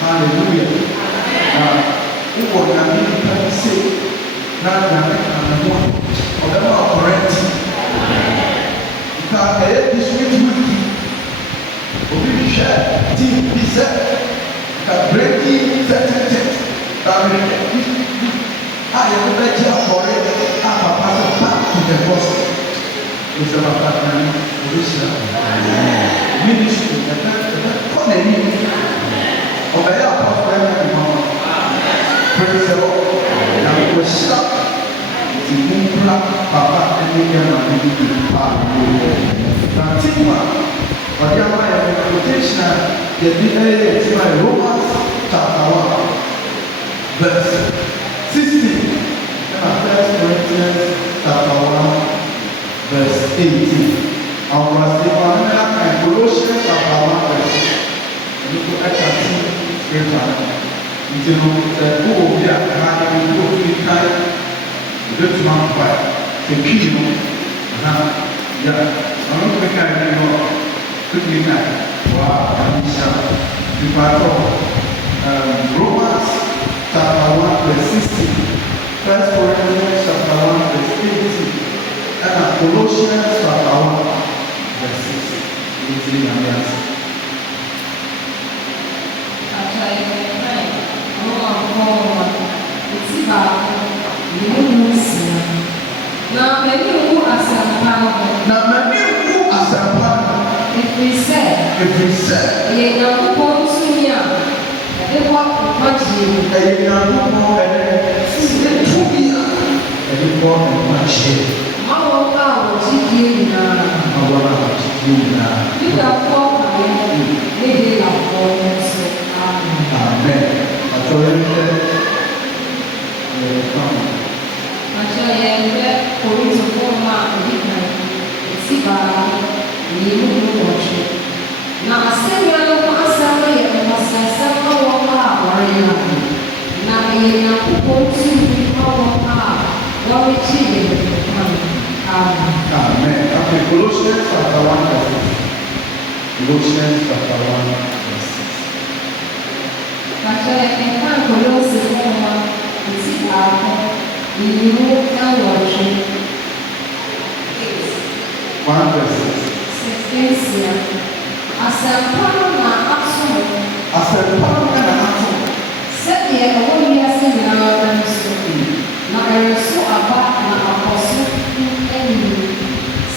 Hallelujah. Who was a million say, now I'm one of them are correct. Because this week, we share team be set. Breaking certain things. I am better for it. I am back to the gospel. It's about that ministry. Obey our prophet. Praise the Lord. Now we will stop. The Mumpra, Papa, and the Now, Tima, or the other quotation, the Romans chapter 1, verse 16, and 1 Corinthians chapter 1, verse 18. Our verse 1 and Colossians chapter 1, verse 6. Look at that scripture. Until the who will be at the hand of the book, we can get to my fight. The key, I'm not going to carry you quickly now. Wow, the Bible, Romans chapter 1, verse 16, 1 Corinthians chapter 1, verse 18, and Colossians chapter 1, verse 6. 18 and verse. Now, many who are if we said, ye na ko sunya, e ko kwaji, e na ko e tumia, e ko kwaji. Mawo ka wo jiki na, mawo na jiki na. Ida ko ka ne de la ko so. Amen. Autorité. Macha ye Korinto forma dikna. Siba ni mu woche. Na asema no asema ye masasa ko wa wari na ye na ko tu ko wa we chi ye. Amen. Okay, Colossians chapter 1 verse 6. Colossians chapter 1 verse 6. Macha ye kan Colossians forma siba ni mu woche. 1 verse 6. Asampano na aso. Asampano na aso. Sɛdeɛ ɛwɔ wiase nyinaa nso na ɛreso aba na akɔso anim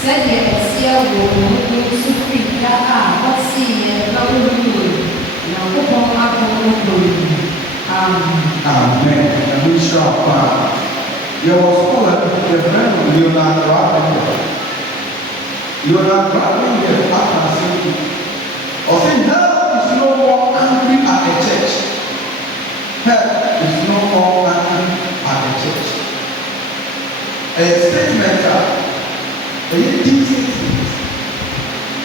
sɛdeɛ ɛteɛ wɔ wɔn ho nso firi da a wɔteeɛ na wɔwuo Nyankopɔn adom no kɔɔ Amen. And we shall find. Your scholar, your friend, Leonard Ravenhill. Leonard Ravenhill, after saying, or saying, hell is no more angry at the church. Hell is no more angry at the church. A statement that a decent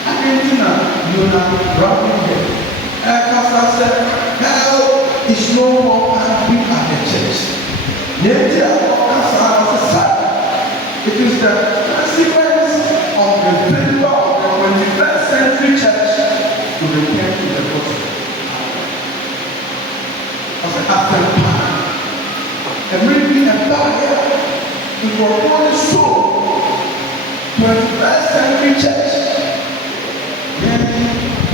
Argentina, Leonard Ravenhill, Pastor said, hell is no more angry at the church. It is the consequence of the failure of the 21st century church to return to the gospel. After time, every empire it was only so 21st century church. Then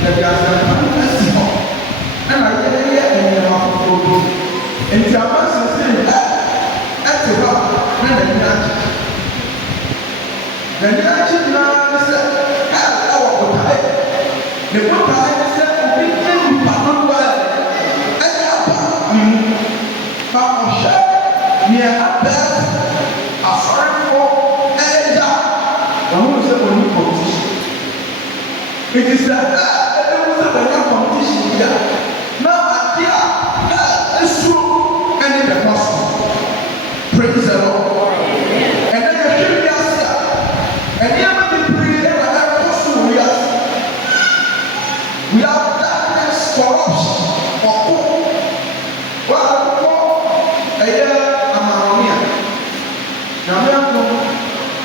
there was a festival, and I get in the mouth and the ambassador said, "That's about when the nation now said, "How our guy?" The guy said, "We can't be well." And but share near a bed, a sorry for Eda. The who is a new competition. It is that there was a new competition here. Now, here, it's true, and it's possible. Praise the Lord. We have darkness, corruption, or well, a year ammonia. Now,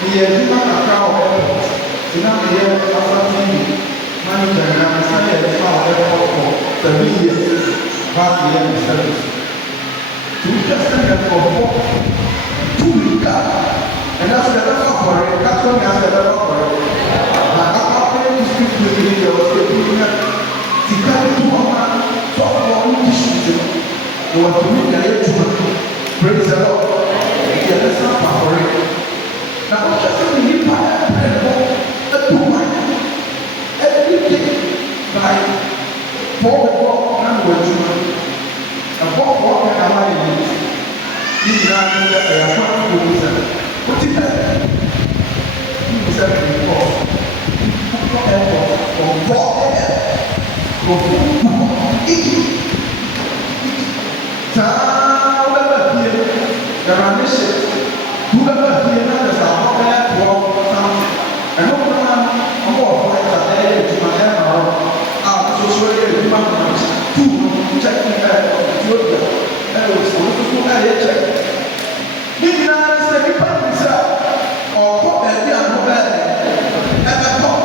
the human account of airports, in a year after TV, manager, and I decided to have airport for 30 years. send them for 2 weeks, and that's the level for it. That's when that's the level for it. After this 50 minutes, there was a people to carry to one so for issues. They want to meet their age. Praise the Lord. Yeah, that's not for it. Now, I'm just saying, you can't every day by 4 o'clock, I'm going to a 4 o'clock and I'm in it. This is not a family producer. What is that? He said, because from 4 a.m. to 4 each. Whoever here, there are nations. Whoever here, there's a whole 12,000. And no one, I'm more like a day to my hammer. So, you must do checking that of Ethiopia. That was supposed to check. Maybe now I say, you put yourself or put that down for that. And I thought,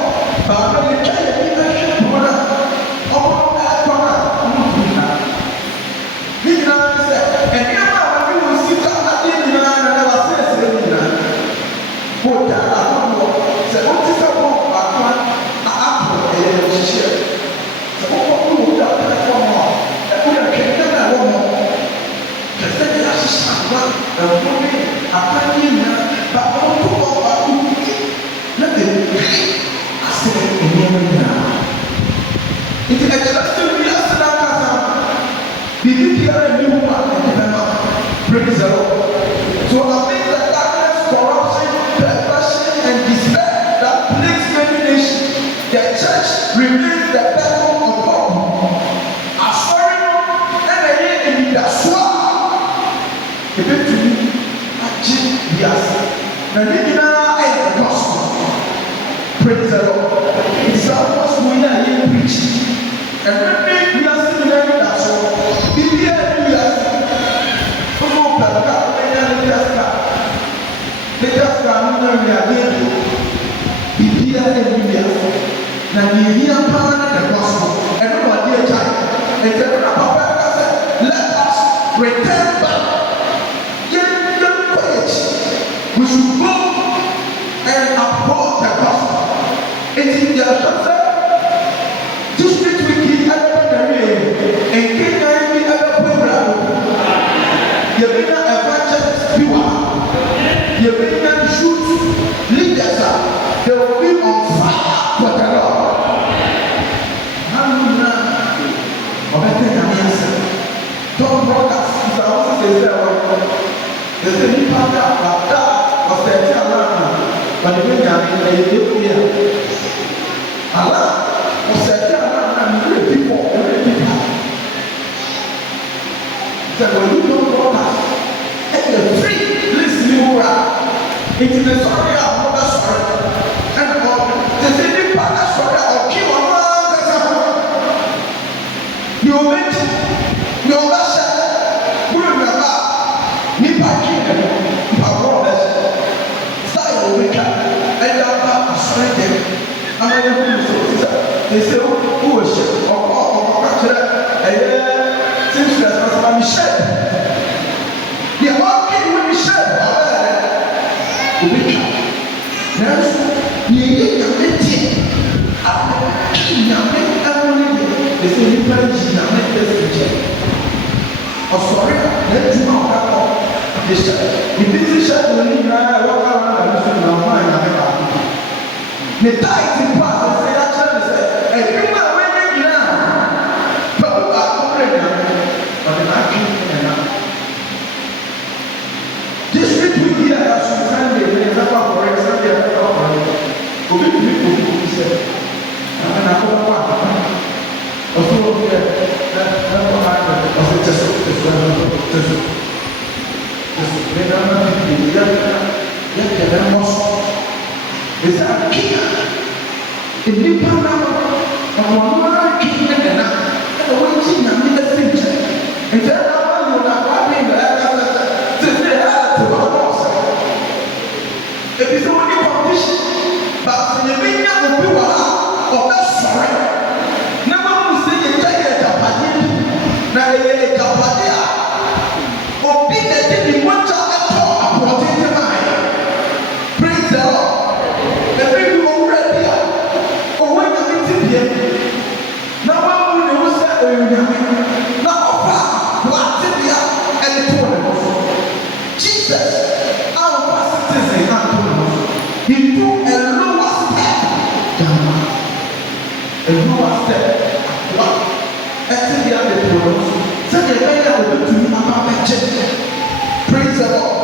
but I'm going to try to get that shit for that. Oh, that's for that. Maybe now I say, and you know, when you will sit down at the end, I never say, put that out. Say, what is that one? I apple a share. So, what do you do? Praise the Lord. So amidst the darkness, corruption, perversion, and despair that plagues many nations, the church remains the backbone of God. Assuring and in the swamp. Eventually, yes. Now, the gospel. Praise the Lord. It's almost we are here preaching. And when we are still learning that song, we are here. Let us come we are here. We are here. Now, we hear the gospel. And we are here. And let us return back. We should go and uphold the gospel. It is the chapter. This week we give everybody and give every other program. You bring an evangelist viewer. You bring them shoot leaders. They will be on fire for the Lord. Hallelujah. Don't brothers. It's also they say he found out that. Ọ̀sẹ̀ aláàmà ọ̀dẹ̀gbẹ̀ nyàmé ẹ̀yẹ kúnyà àlá ọ̀sẹ̀ aláàmà nìyẹn pípọ̀ ẹ̀rẹ́ pípọ̀ sẹ̀wọ̀n yìí ló ń bọ̀ ká ẹ̀yẹ firi lẹ́sì ní wúrà ètò ní sọ̀rọ̀ yà wọ́n bẹ sọ̀rọ̀ ẹ̀nà ọ̀ tẹ̀sẹ̀ nípa ẹ̀ sọ̀rọ̀ ọ̀kí wọn náà kẹsẹ̀ fún ní o méjì ní o bá ṣẹ wúlò nàbà nípa kí ẹ̀ nípa wọ́n bẹ ṣẹ. And I'm strengthened. I'm going to do so. They say, who is she? Or since that's not Michelle. The walking with Michelle. Now, you need to make it. They say, you can't make this. Oh, sorry, let's not have all. If this is a little bit, I walk around and listen to my mind. The tithing part of the church is and you are winning now. But we are already but they're not keeping enough. This week we hear that Sunday, we never for it, Sunday, never for it. We said, and I come back. Also, never happened. Also, just it's a key. If you come out of one key and the way you know the future, and then I will not having the if it's only competition, but when you bring up the people of that story, never will say you take it up. Now, onyame na ɔfa watebea ɛde to ne ho so. Jesus our citizen ato ne ho so. He took a lower step than man. A lower step akwa ɛtebea de to ne ho so. Sɛdeɛ ɛbɛyɛ a obetumi aba abɛgye. Praise the Lord.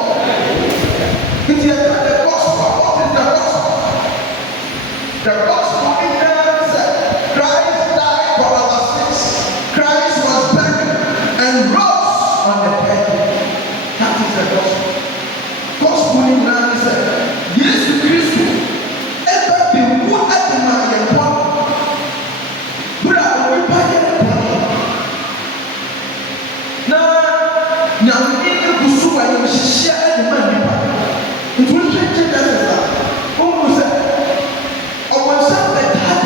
It is the gospel. What is the gospel? The gospel is that Christ died for our sins. Christ was buried and rose on the dead. That is the gospel. Gospel in man is that Jesus Christ ever be who at the man and one. But I will buy it. Now we need to pursue and we share the money. It will change the lesson. Who was it? Or was something that had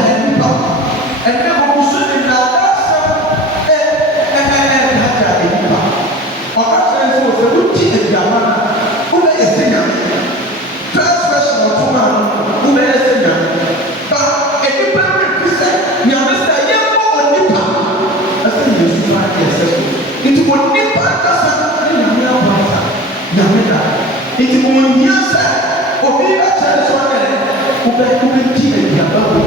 and then we should now that's or that's was a routine in Yamana. Who is the young? First question of woman, who is the young? But a different person, you understand, young or nipper. I think you should find yourself. It will nipper, Yamina. It will use or be a chance on it. Who can keep it above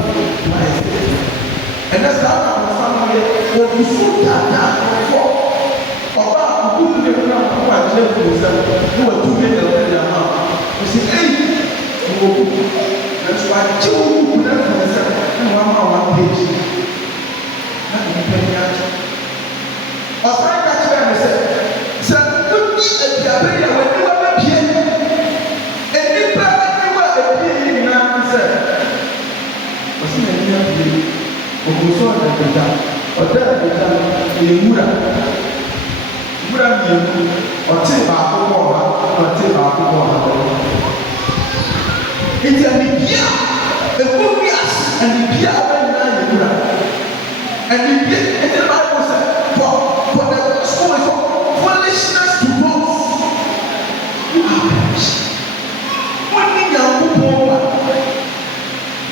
and that's how our family or you should that for about who they are not who are left with them who are too many of their mouth. You see, hey, that's why two would have and 1 page. Not in the or find that where I said, so look at the area when you are a piano. Oguso ọdẹgbẹta ọdẹgbẹta ewura mmienu ọtí baako bọ ọha ọtí baako bọ ọha bọ. Nti ẹnibia ewu wiase ẹnibia ọbẹnyina ewura ẹnibia ẹni báyìí wọ sẹ for the gospel is for foolishness to both. Wọ́n ní yàgò pọ̀ wá.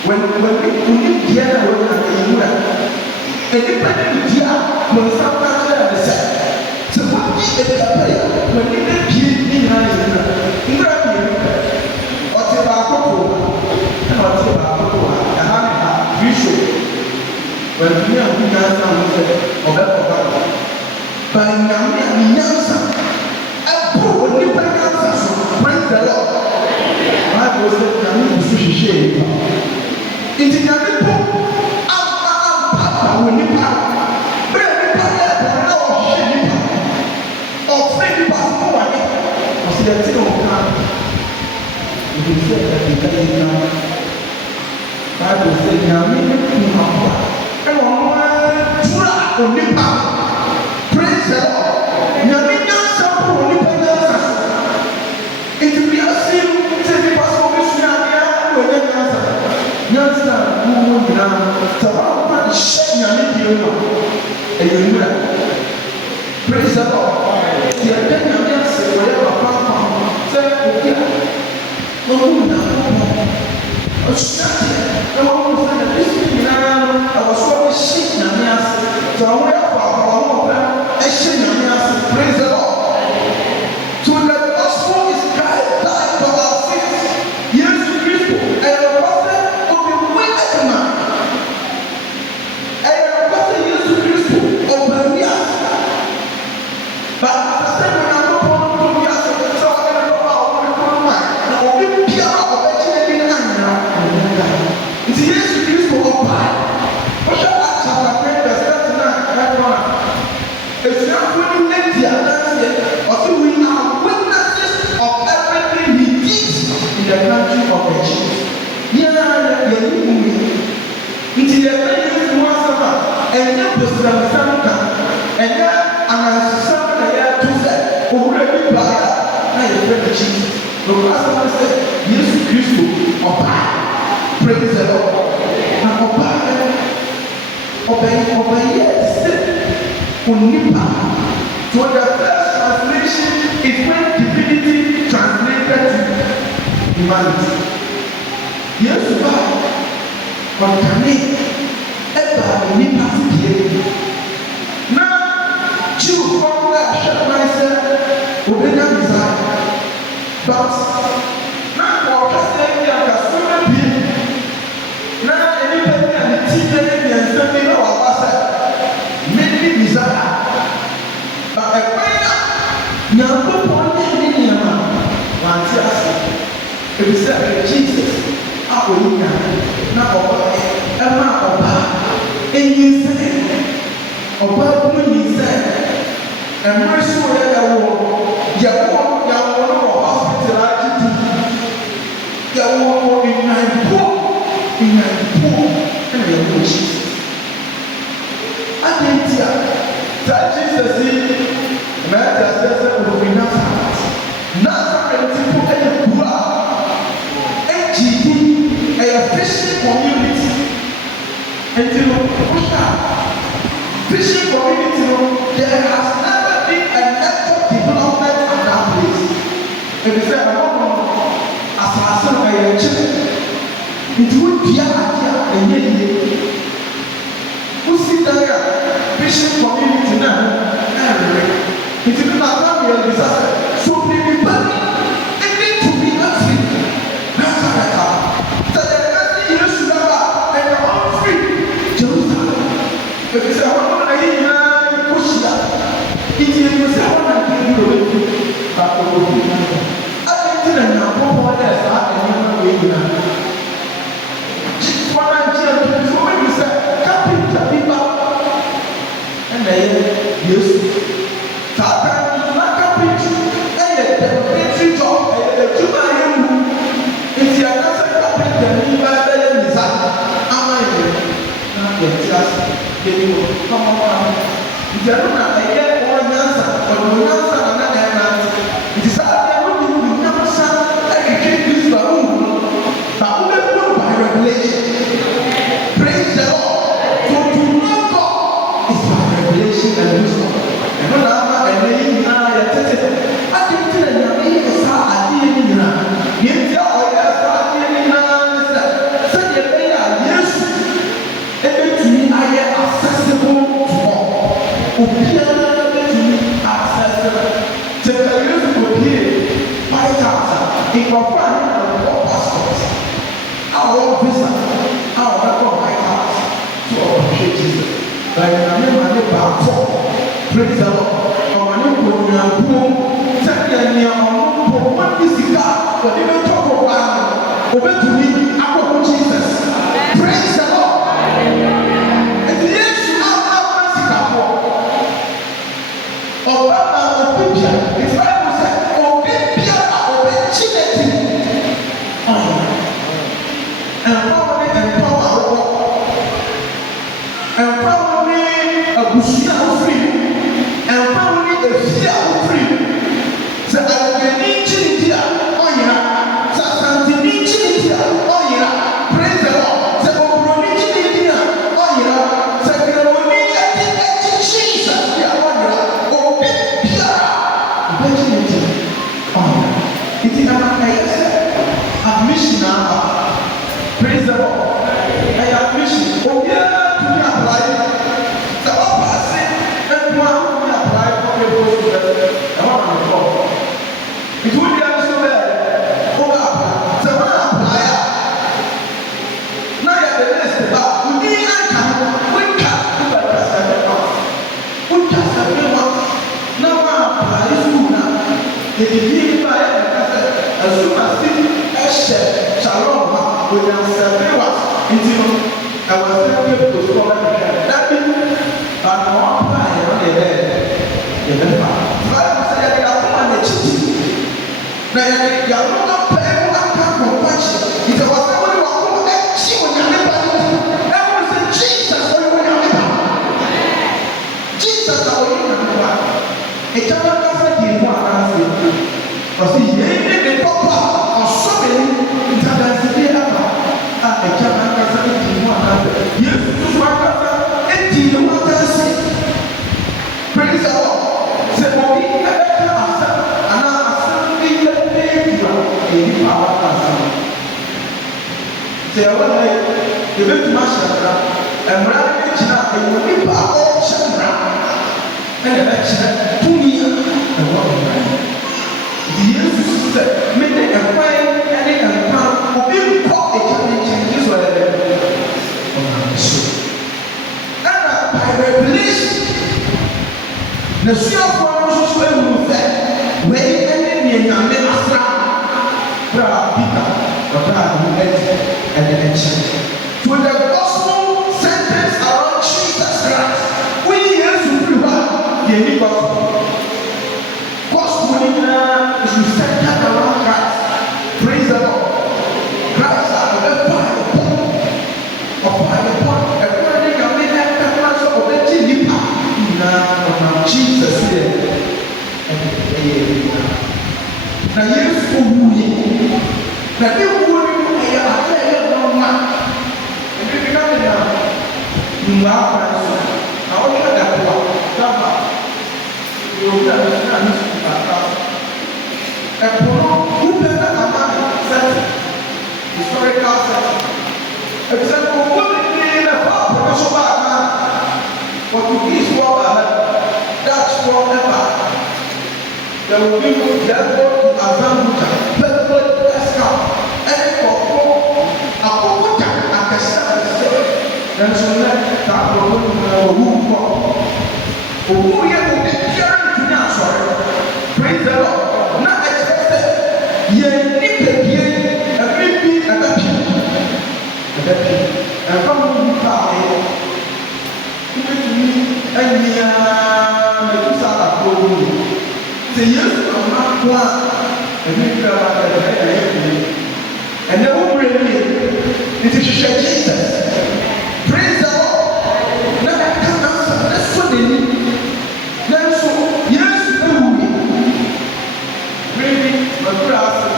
When you hear the word of the Yura, and you put it here, when somebody says, so what is the prayer? When you hear me, you or the Baco, and what's the Baco, and I'm visual. When we are doing that, or that, but in Yansa, a poor little answer, praise the Lord. I was the shame. It is a people. I'm nipa. Bẹ́ẹ̀ nipa yẹ ẹ̀bùn náà ọ̀ṣẹ́ nipa. Ọ̀fẹ́ nipa fún wa ní. Ọ̀sẹ̀ ẹ̀tí ò ká. Ìgbésẹ̀ ẹ̀ka yìí ná. Báyìí ṣe ìyàmí ní kùn àpò. Ẹ wọ́n máa túra onípa. Praise the Lord. Ìyàmí náà sábà onípa náà sà. Ètò bí a ṣe ń ṣe nípa sọ omi sùn náà ní àwọn ọ̀yẹ́ náà sà. Yansa wúwo nyinaa sábà wọ́n máa ṣe ìyàmí bìí nù ẹ̀yẹ nwura. Praise the Lord. Ti ẹ̀dẹ́ nyàmí àṣẹ wọ̀nyẹ pàpà pàm sẹ́ òkè à wọ́n mú nà ọ̀pọ̀ ọ̀ṣun àti ẹ̀ wọ́n mú sẹ́ ẹ̀ bísí nyinaa àwọ̀sọ́ ẹ̀ ṣí nyàmí àṣẹ tí wọ́n yẹ fà àwọn ọ̀pẹ ẹ̀ ṣí nyàmí àṣẹ. Praise the Lord. So the gospel is Christ died for our sins. Yes, Christ and the prophet. But praise the Lord. So the first translation is when divinity translated to humanity. Yes, God can ever nipa but na ɔkasa yi akasa na bie na nipa bi a ne ti na ne mmiɛnsa bi na waba sɛ mene desire na ɛkwan a Nyankopɔn yɛ ne nneɛma wante ase ebisɛ Jesus a ɔyi Nyame na ɔbaa ɛma ɔbaa enyinsɛn ɔbaa mu nyinsɛn ɛmmerɛ so yɛ ɛwɔ yɛwɔ no wɔ hospital agye di yɛwɔ nwanpo ɛna yɛwɔ Jesus ade nti a saa Jesus yi mɛɛte asɛ sɛ ɔfi Nazareth po ɛyɛ kuro a ɛgye di ɛyɛ fishing community nti no wohwɛ a fishing community no there has never been a network development at that place ebi sɛ ɛwɔ no asase no ɛyɛ nkyɛn nti wodua ade a ɛnyɛ yie wosi dan a fishing community na ɛrere nti no na yɛ bisa sɛ so nipa bi ɛni to be afiri Nazareth a sɛ yɛka sɛ Yesu daba ɛyɛ ɔmfiri Jerusalem ebi sɛ hɔ no na yɛ nyinaa kɔhyia nti ebi sɛ hɔ na nkiri bi wɔ ebi baako wɔ bi adi nti na Nyankopɔn yɛ saa ɛnneɛma wɔ nyinaa wɔn a nkyɛn ntutu wɔn ebi sɛ kapita bi ba ɛna ɛyɛ Yesu saa kan na kapita ɛyɛ dɛmɛtiri jɔ ɛyɛ adwuma a yɛ mu nti akasa kapita ni ba bɛyɛ nisa ama yɛ na yɛ ti ase yɛ ni wɔ kɔmɔ kɔmɔ nti ɛno na ɛyɛ wɔn nyansa ɔno nyansa na na ɛyɛ nante nti saa deɛ wɔn ni wɔn nyansa ɛkeke kristu a wɔn mu na wɔn bɛ bɔ by revelation praise the Lord for to know God is by revelation and wisdom ɛno na ama ɛnɛ yi nyinaa yɛ tete adi nti na nyame yɛ saa adeɛ yi nyinaa yɛ nti a ɔyɛ saa adeɛ yi nyinaa ne sɛ sɛdeɛ ɛbɛyɛ a Yesu ɛbɛtumi ayɛ accessible to all obiara bɛtumi accessible kyɛnka Yesu obie White House a nkurɔfoɔ a ne na wɔwɔ passport a wɔwɔ visa a wɔbɛkɔ White House so ɔbɛhwɛ Jesus bɛyɛ na ne ma ne baafo praise the Lord ɔma ne nkonnwabuo sɛdeɛ nea ɔno mpo wɔn de sika wɔde bɛtɔ kɔkɔa no wɔbɛtumi akɔkɔ Jesus praise the Lord nti Yesu ama sikafoɔ ɔbɛma obi bia efa mu sɛ obi biara ɔbɛkyi n'akyi ɛnkɔm ne ɛntɔm awɔ ɛnkɔm ne abusua ofiri ɛnkɔm ne efie a ofiri sɛ ɛwɔni nkyiri di a ɔyera sɛ asanteni nkyiri di a ɔyera praise the Lord sɛ oburoni nkyiri di a ɔyera sɛ kɛrɛwɔni ɛdi Jesus di a ɔyera obi biara ɔbɛkyi n'akyi ɔyera nti ɛma ɛyɛ sɛ admission aba praise the Lord ɛyɛ admission obiara tumi apply sɛ ɔpaase ɛnua tumi apply ɔbɛ bɔ so bɛ ɛwɔ na nfɔ nti wodi ɛno so bɛ ɔbɛ apply sɛ wɔn apply a na yɛ the next ba wodi anka no wotwa wobɛ kasa bɛ ma wotwa sɛ bɛ ma na wɔn apply school na yɛde bi ba yɛ kasa ɛsomasi ɛhyɛ shalom ma onyansɛbewa nti no ɛwɔ sɛ pepto so ɔbɛhwehwɛ dabi baana wɔapa a yɛno ne yɛbɛfa bible sɛ yɛde akoma n'akyiti na yɛde yɛano apɛɛ mu aka akɔnkɔ akyi nti ɛwɔ sɛ wode wakoma akyi onyame ba no ɛwɔ sɛ Jesus ɔyɛ onyame ba Jesus a ɔyɛ onyame ba ɛgya bɛkasa deɛ mu anaasɛ ɔsɛ yɛi ne ne pɔpa ɔsɔ m'ani nti adansedie aba a ɛgya bɛkasa deɛ mu anaasɛ Yesu nso akasa edi ne ho adanse praise the Lord sɛ obi ɛbɛka asɛm anaa asɛm bi ɛbɛɛdura nipa a waka asɛm sɛ ɛwɔ na yɛbɛtumi ahyɛ mmara no gyina ɛwɔ nipa a ɔrehyɛ mmara ɛna ɛbɛkyerɛ tumi a ɛwɔ mmara nti Yesu sɛ me na suafoɔ no nso so ehunu sɛ wei ɛne nea nyame asra bra Peter ɔbra ne ho ɛde ɛkyɛ. To the gospel centers around Jesus Christ. We Yesu firi hɔ a yɛni gospel. Gospel ni nyinaa is centered around Christ. Praise the Lord. Christ a ɔbɛpa ɛkwan ne nyame ɛkwan sɛ ɔbɛgye nipa nyinaa ɔnam Jesus yɛ ɛyɛ na Yesu owu yɛ na ne wuo ne mu ɛyɛ ade a ɛyɛ nɔɔma ɛbi ka ne na nnua akwan so na ɔhwɛ dɛpo a daba yɛwura ne na ne su ata ɛpo no wopɛ na ama ne sɛte historical sɛte ɛfisɛ kɔkɔ bebree na paapɔ no so baa na Portuguese baa ha Dutch baa there will be no therefore to Azamuja Pedro Esca ɛne kɔkɔ akɔkɔgya akɛse nanso nɛ saa kɔkɔ no nyinaa wɔwu kɔ owu yɛ obi biara ntumi asɔre praise the Lord na ɛkyerɛ sɛ yɛn nipadie ɛbi bi ɛbɛpie ɛfa mu nipa a ɛyɛ wobɛtumi anyiaa mɛkusa akɔ mu sɛ Yesu ama ko a ɛbi kura ba ɛyɛ firi ɛnɛ wo mmerɛ nie nti hwehwɛ Jesus praise the Lord na ɛka nasa na so n'ani nanso Yesu ɛwuwi bere makura ase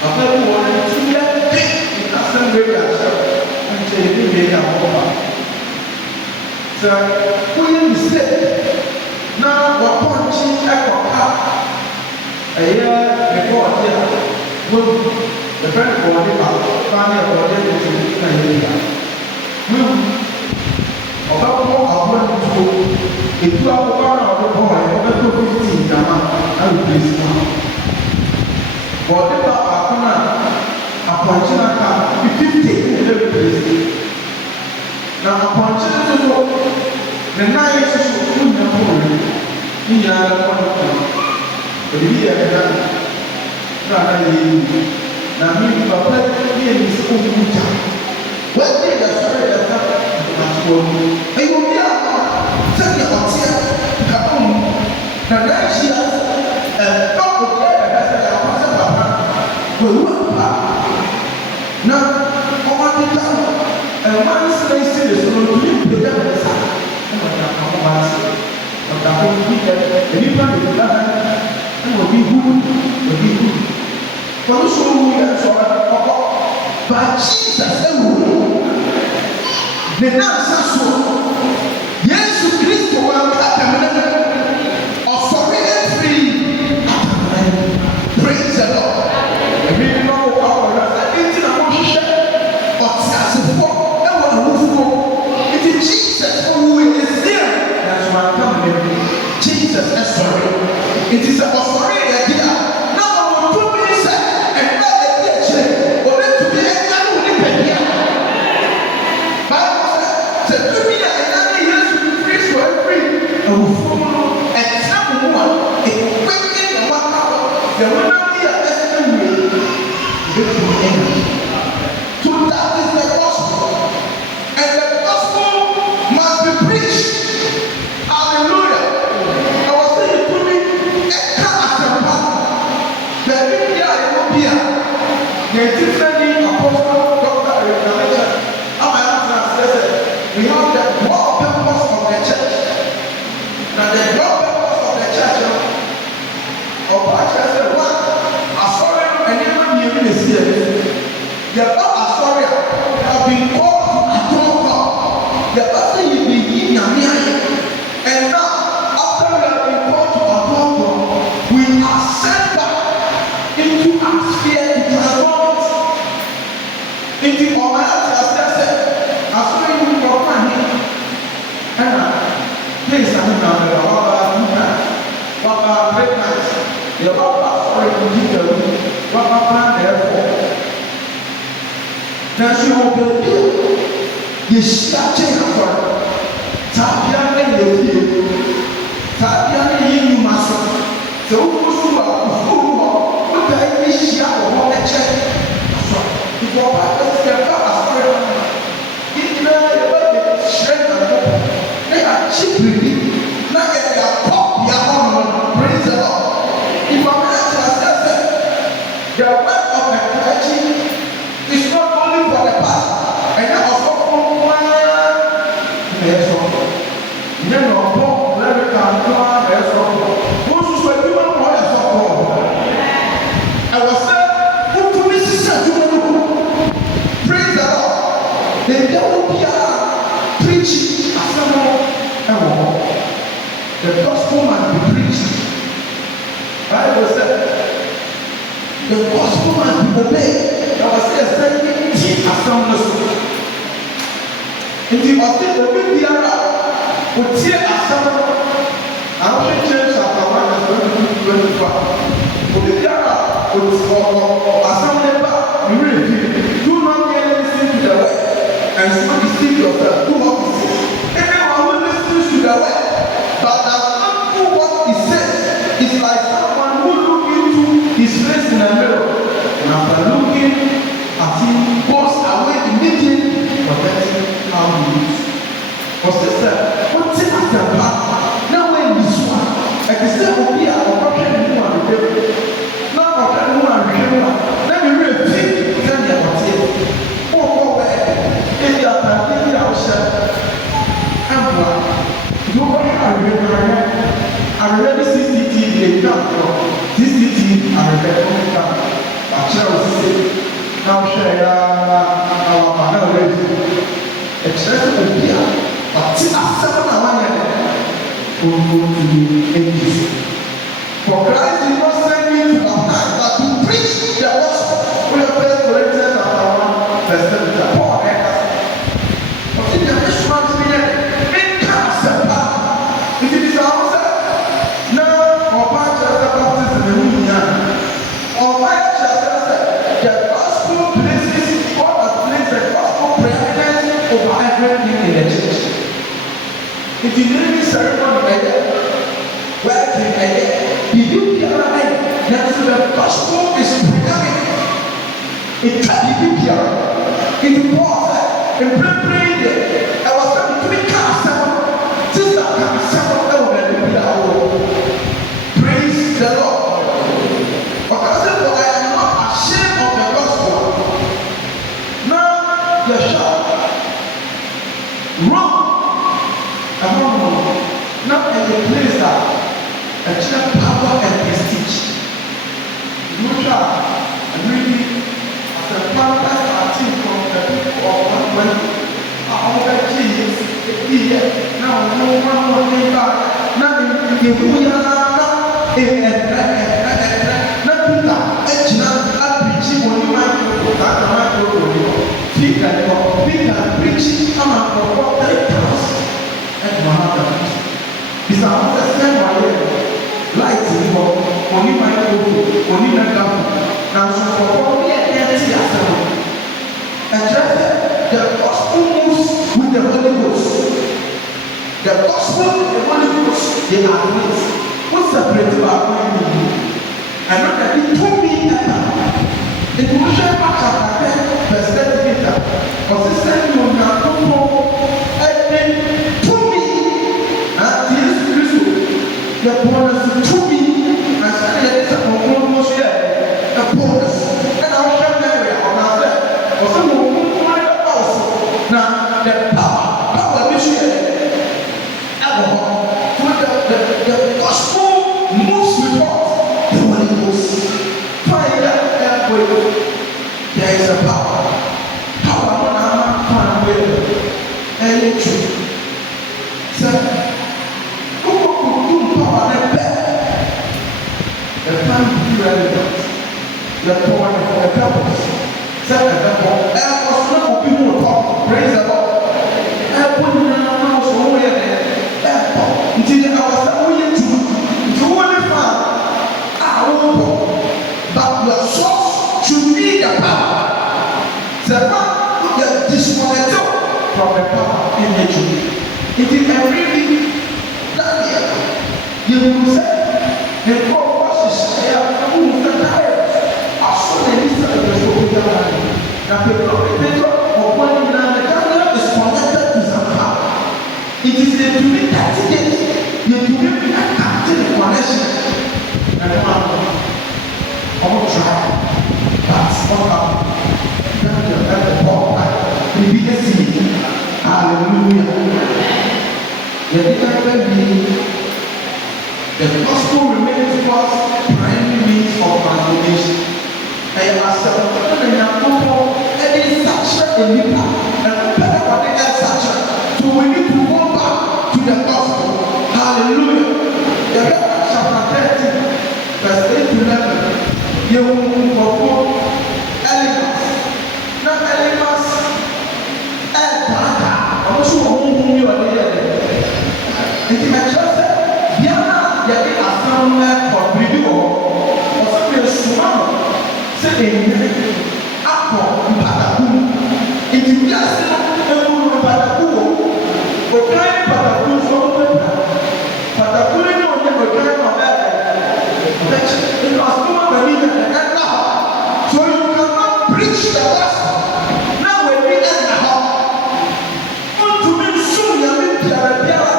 papa bi wɔ ne tumi yɛ asɛm wei yɛ ahyɛ nkyɛ yɛ bi wei yɛ abɔba sɛ woyɛ mistake na wapɔnkye ɛkɔka ɛyɛ rekɔɔde a wawu yɛfrɛ no kɔɔde ba paa ne ɛkɔɔde ɛkɔɔde na yɛ bia wawu ɔbɛbɔ aboa ne tuo etu akɔkɔ na ɔbɛbɔ ɔbɛtɔ 15 nyama na replace ma kɔɔde ba baako na apɔnkye na ka 50 ɛna replace na apɔnkye no nso ne nan yɛ soso wonya pɔɔre ne nyinaa bɛkɔ ne kɔn ebi yɛ ɛda na ana yɛ ewu na mi papa ne yɛ nisi owu gya wɔde yɛ sɔrɔ yɛ ka atoɔ mu eyi obi a sɛdeɛ ɔteɛ kapa mu na nan hyia ɛdɔko yɛ ɛda sɛ yɛ akɔ sɛ papa wɔwu apa na ɔmɔde gya no ɛman sɛ esi de so no tuli mpagya ne nsa ɛna ɔda akɔba ase ɔda akɔ bi nipa de gya ɛna obi hu wɔn nso wu yɛ nsɔrɔ ɔkɔ ba Jesus ewu ne nansa so Yesu Kristo wɔn atamina ɔsɔre efiri atamina praise the Lord ebi ni wɔn wɔ ɔwɔ ɛsɛ eti na wɔn hyehyɛ ɔte asefo ɛwɔ awufuo eti Jesus owu esia na so atamina Jesus ɛsɔre eti sɛ ɔsɔre yɛ di a. Nanso wɔ baabi a yɛhyia kyɛn afɔre saa bia na yɛ fie saa nyɛ na ɔbɔ lɛrika ntoa na ɛsɔ kɔ wosusu adwuma no ɔyɛ sɔ kɔ ɛwɔ sɛ wotumi sisi adwuma no praise the lord ɛdɛ wo biara preach asɛm no ɛwɔ hɔ the gospel must be preached bible sɛ the gospel must be obeyed ɛwɔ sɛ ɛsɛ ti asɛm no so nti ɔte obi biara otie asɛm no ahwɛ kyerɛ chapter 1 verse 22-25 obi biara asɛm no ba nwere fi do not get listen to the word and so deceive yourself do what he says anyone who listens to the word but does not do what he says is like someone who look into his face in a mirror and after looking at him goes away immediately forgetting how he looks. Ɔsɛ sɛ wote asɛmpa na woani so a ɛte sɛ obi a ɔkɔhwɛ ne mu a deda mu na ɔhwɛ ne mu a hwehwɛ mu a na ne werɛ fi sɛdeɛ ɔteɛ wokɔ wɛ ɛdi atade bi a wohyɛ ɛmboa nti wokɔhwɛ ahwehwɛ mu ahwehwɛ ne cctv ɛtwa ntorɔ cctv ahwehwɛ ɔmka akyerɛ wo sise na wohwɛ ya na wapa na wɔrɛ fi ɛkyerɛ sɛ obi a ɔte asɛm na wanyɛ dɛ ɔntumi ɛnti for Christ did not send me to baptize but to preach the gospel wey yɛ first Corinthians chapter 1 verse 7 Paul ɛka ɔte deɛ mesoma to me yɛ menka asɛmpa nti bisa wo sɛ na ɔba kyerɛ sɛ baptism ɛho nyia ɔba kyerɛ sɛ the gospel places God has placed the gospel preeminent over everything in the church. If you need this ceremony, working, if you hear that the gospel is preeminent, it can be pure. If you pause and pray, I was going to be cast out. Sister, cast out over the praise the Lord. Because I am not ashamed of the gospel. Now, you're sure. Wrong. Not in the place that achieve power and prestige. You try and really, as a planter starting from the people of one way, all the Jesus, now no one will be back. Nothing if we are not bisa apa sih wáyé light níbọ òní microphone òní megaphone na sọfọfọ bí ẹni ti àsẹwò ẹjẹ the gospel moves with the Holy Ghost the gospel and the Holy Ghost they are linked wọ́n separate baako ẹni yìí ẹnu ẹni tó bí ẹ̀ka ètò ìṣe àkàtà verse 30 ọ̀sẹ̀ sẹ́ni ọ̀nà àkókò ẹni tó bí the bonus to me, I said, it's a bonus yet. The bonus, and I'll show Mary on our bed. Or someone who wanted a house. Now, the power which you the gospel moves with us. The Holy Ghost. Find that way. There is a power. Power on our way. And it's true. So, the time to be relevant. The point for the purpose. Set the purpose. And for some people who talk, praise the Lord. And put in the house over there. Until I was only to only find our but your source should be the power. The power that disconnected from the power in nature. It is everything that you will say. The purpose is there. Who the tire? I saw the list of the people. Now the people of one in the camera is connected to some power. It is the to make that days. You to make that captain connection. And the man all try. That's all up. That's the power. The biggest thing. Hallelujah. The gospel remains God's primary means of transformation. And as a person in your people, any such a leader, and whatever such. So we need to go back to the gospel. Hallelujah. Chapter 13, verse 8 to 11. You will go Elimas. Not Elimas. I'm not sure who you are there. It's my church. Yɛde asam kɔ biribi wɔ ɔsɛ bɛ soma no sɛ ɛnyɛ akɔ mpataku mu nti wiase no ɛmu mpataku wɔ ɔkan mpataku nso ɔbɛpira mpataku no ne ɔnyɛ ɔkan na ɔbɛkyɛ nti ɔsoma ma ni yɛ ɛna hɔ so you cannot preach the gospel na wɔani ɛna hɔ ɔntumi nsum yɛme biara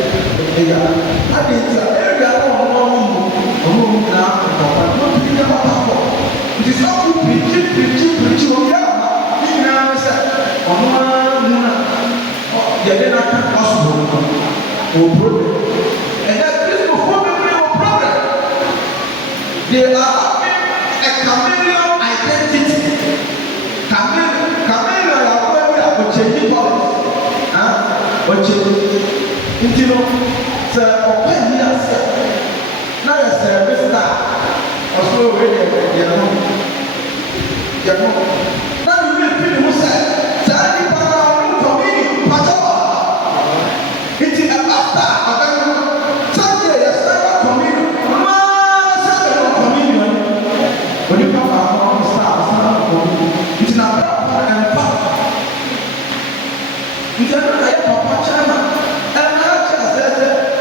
They are having a chameleon identity. Chameleon are going to change policy. You know, so open here, now you're service star. Also, ready, now you will feel who said, Sadi Para, for me, Pachola. It is a master of Sunday, a server communion. When you come out on the star, it's not about and fun. It's another Papa China. And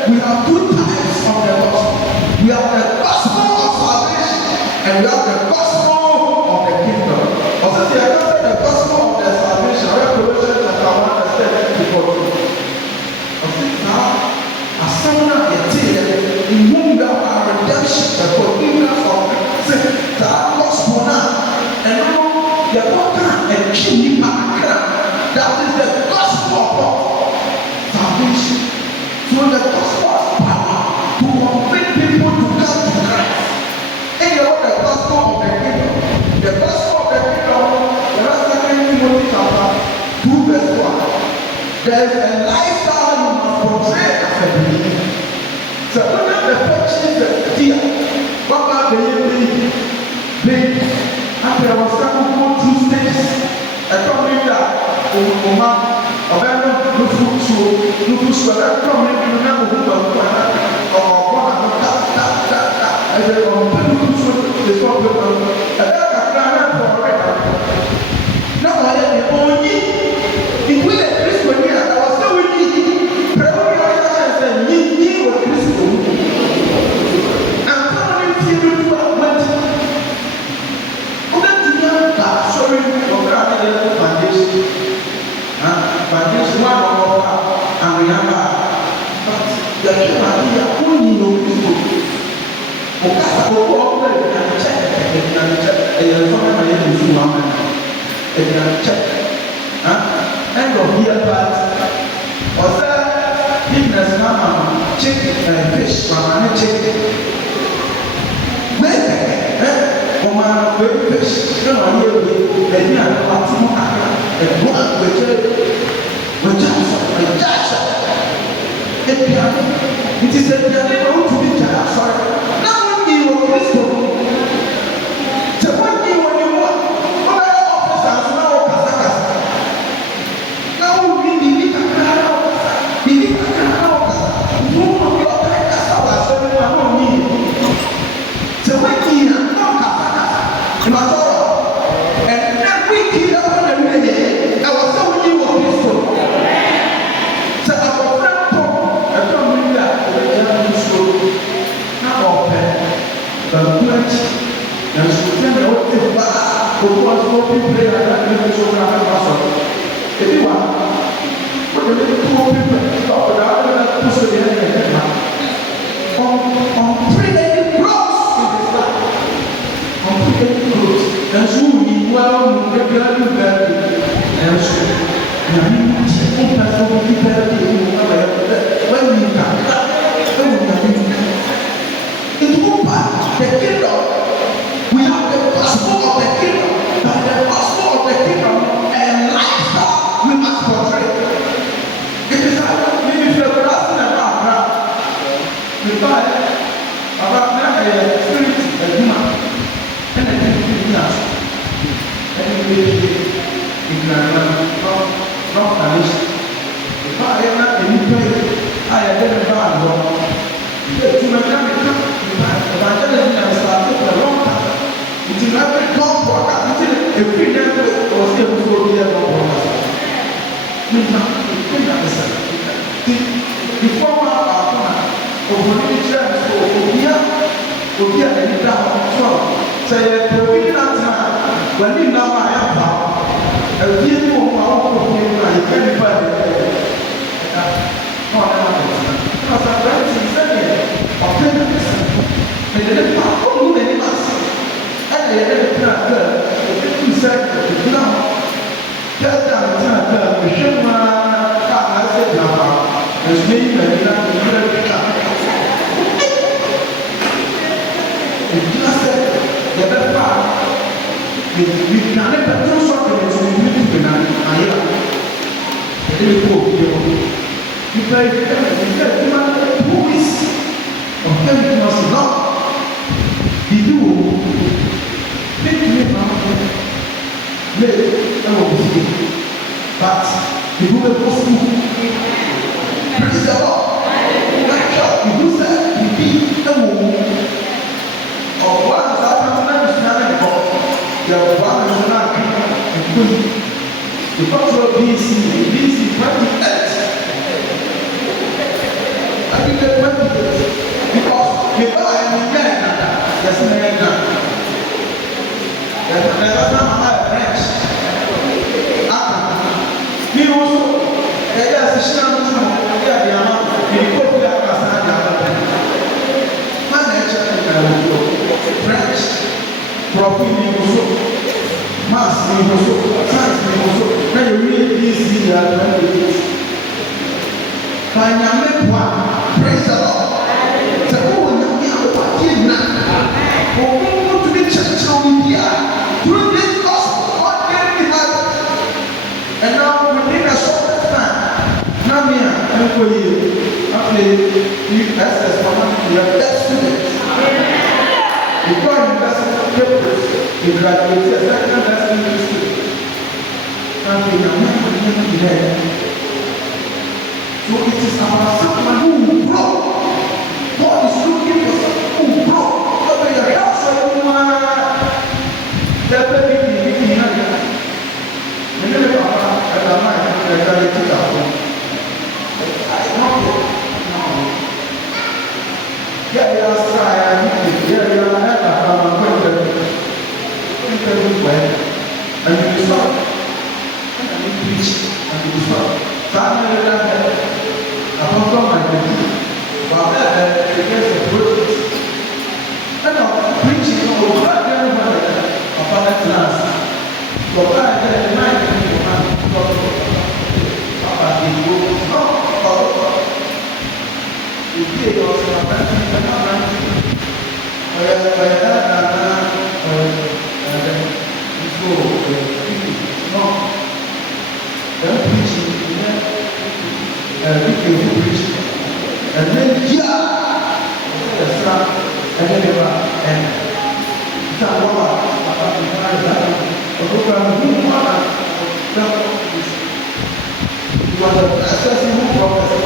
we have two types of the gospel. We have the gospel of salvation and we have the gospel of the kingdom. Also, see, I can say the gospel of the salvation. Revelation chapter 1 verse 13 to 14. Now, as someone in whom we have our redemption, the forgiveness of sin, that gospel now, and now the water and chimney back. That is the gospel of God. Salvation. So the gospel has power to convince people to come to Christ. And you know the gospel of the kingdom. The gospel of the kingdom, the rest of Timothy chapter 2 verse 1. There is a lifestyle you must portray as a believer. So when the purchase the dear, what about the big? After I was going to go through stages, I told me that Oma, Obama, Nufu, I told me you never who was one or I said, oh, is what we do. I got a plan for it. Now I am only in with a Christian here. I was so with you. Probably I said, you were Christian. I'm coming to you to what? Sorry, for granted foundation. Foundation one of and we have but the idea only know people. Because I go up there and check, and check. End of year, but was there business mama chicken fish, mama chicken. Woman, fish, no one here, and you are not too much. And one with Jackson. It is a piano to be sorry. Now when you were Christo, so when you want, what are officers now? Now we need a car. We need a car. You know, your time is our son. So when you are not and every kid up on the minute, I was so you were Christo. So our friend Paul, I don't open prayer and that you so can have pastor. If you want, what the two open prayer, talk about that push the end of the man. On pray any growth in his life. On pray any growth. And so we well regularly and so when you can it won't pass the kingdom. We have the gospel of the kingdom, but the gospel of the kingdom and lifestyle we must portray. It is maybe if you're asking about the Bible about the spirit, the human, and the human, and not nation. If I am not in place, I have been about to my family. Evangelism has started for a long time. It is not a long program. It is a free network or still before we have no program. We can't understand. The former partner of the church will be at the down. Say, we not time. When we know I am power, a dear woman, I can't find it. Because I'm going to say, and then the people who many months, and they had a plan, the 2 seconds, now, just down the time, the ship I said, now, there's many men that will be just said, the better part, we can never do something that's going to be done. I am. And then we go, you play who is of everything must not be do make me but the do the gospel. Praise the Lord. You do that, you be the woman of one that you have one and good. The cultural BC 28. I think that 28. Because if I am a man, that's a man now. That's not my French. He also, there's a sham to the amount he put that person. My nature French, property also, mass also, science also, when you read this, you are going to do. Praise the Lord. To be church through this gospel, God gave me heart. And now within a short time, now me and for you, that's the one you have that student. Before university papers, you graduate a second lesson student. Now we are never there. So it is about someone who will grow. God is looking for someone who will grow. Whether your house or woman, that baby is in her. And then the papa, at the mind, the guy took out. I know it. Yeah, you are trying. Yeah, you are not and you stop. And you preach. And you stop. Apostle Michael, but that against the project. And now preaching on what everybody about that class. But I had a night in the man about the book. You did also a man and a man. And then the son, and then and you are the assessing who prophesy.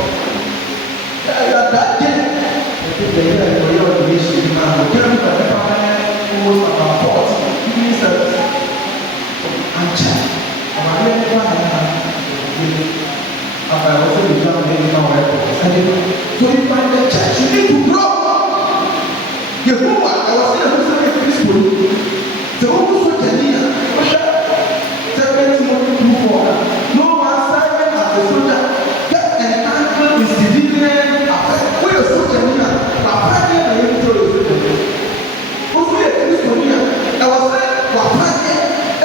That day, I think the year for your mission, man, tell me that the family who was about 40 ministers and check. I also become a so you find the church, you need to grow. The woman, I was in a Muslim school. The woman was a wapade na yɛ ntoro efi mu wofu yɛ kristo ni a ɛwɔ sɛ wapade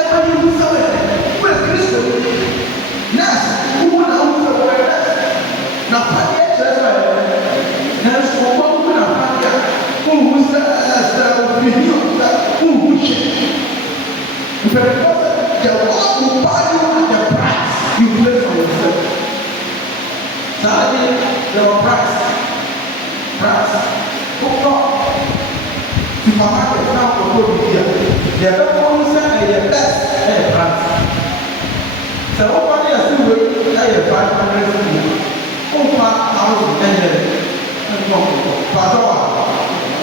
ɛma yɛ wusa wɛ wɛ kristo nɛɛse wuhu na wusa wɛ na pade kyerɛ sɛ nanso wɔn wuhu na pade a wuhu sɛ ɛsɛ ofiri ɔsɛ wuhu hyɛ mpɛrɛfo sɛ the Lord will value the price you place on yourself. Sadly, there were price. Supermarket now for good here. The people say the best price. So nobody has to wait like 500 people. Over 1,000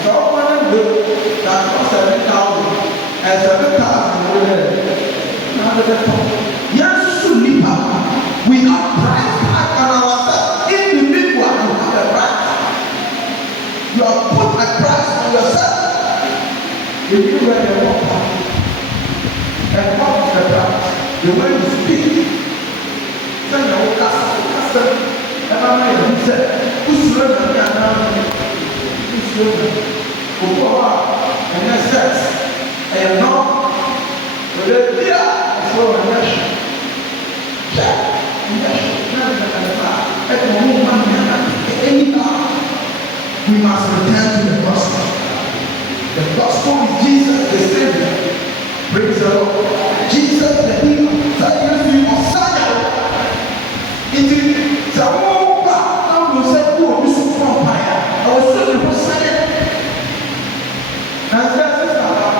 so nobody wait that cost 7,000 and 7,000 will yes, we have price tag on ourselves. Individual, you have a price. You have put a price on yourself. If you read the word, and what is the price? The way you speak. Send your custom. Ever mind who said, who's learning me and now? Who's learning? Who go out and then says, and now, with the dear. We must return to the gospel. The gospel is Jesus the Savior. Praise the Lord. Jesus the healer. That you of Zion. It is the whole part. I will say, who is from fire? I was saying, who said it? And that's just how I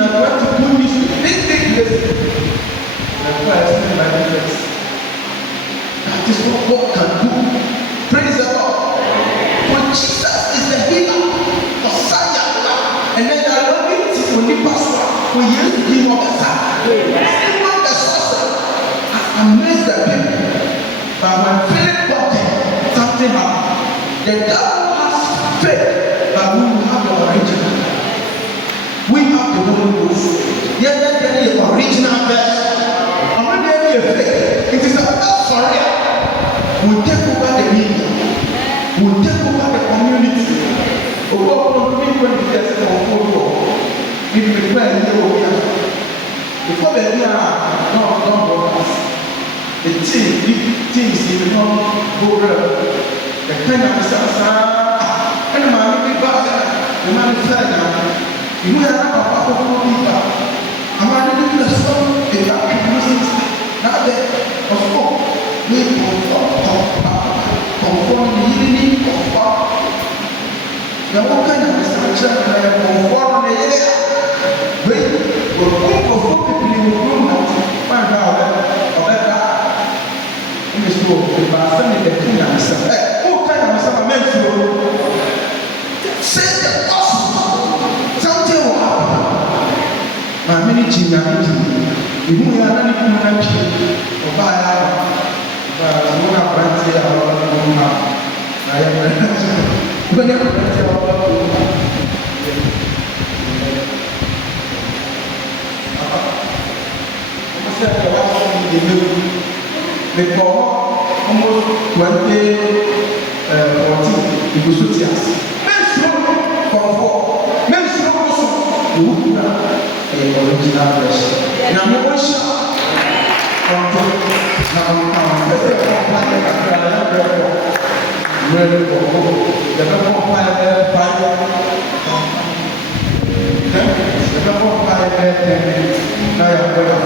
I'm going to put this in big places. That's why I say my business. That is what God can do. Praise the Lord. For Jesus is the healer, Messiah. And then I love it when you pass for years to give up the side. Even the sorcerer has amazed the people. But when Philip got there, something happened. The devil has faith, but we will have the original. We have the Holy Ghost. Yes, that's the original version. I'm not there to faith. It is about surrender. We'll take over the media. We'll take over the community. Over 20 years ago, if we play in the world, before the year, don't broadcast. The things in the go well. The kind of stuff, and the man will be back. The man is there. You know, I'm not a people. I'm not going to do the song. They are producing now that of course we conform the healing of God. The one kind of structure conform the area. Wait, we'll go for people in the room and find out of that. In the school, the pastor in the king and stuff. What kind of stuff I meant to say the gospel? Something will happen. My many children, you are not even happy. But one of Brandy, I am very much. When you before almost 2014, it was original version. Now, I'm not sure. Now,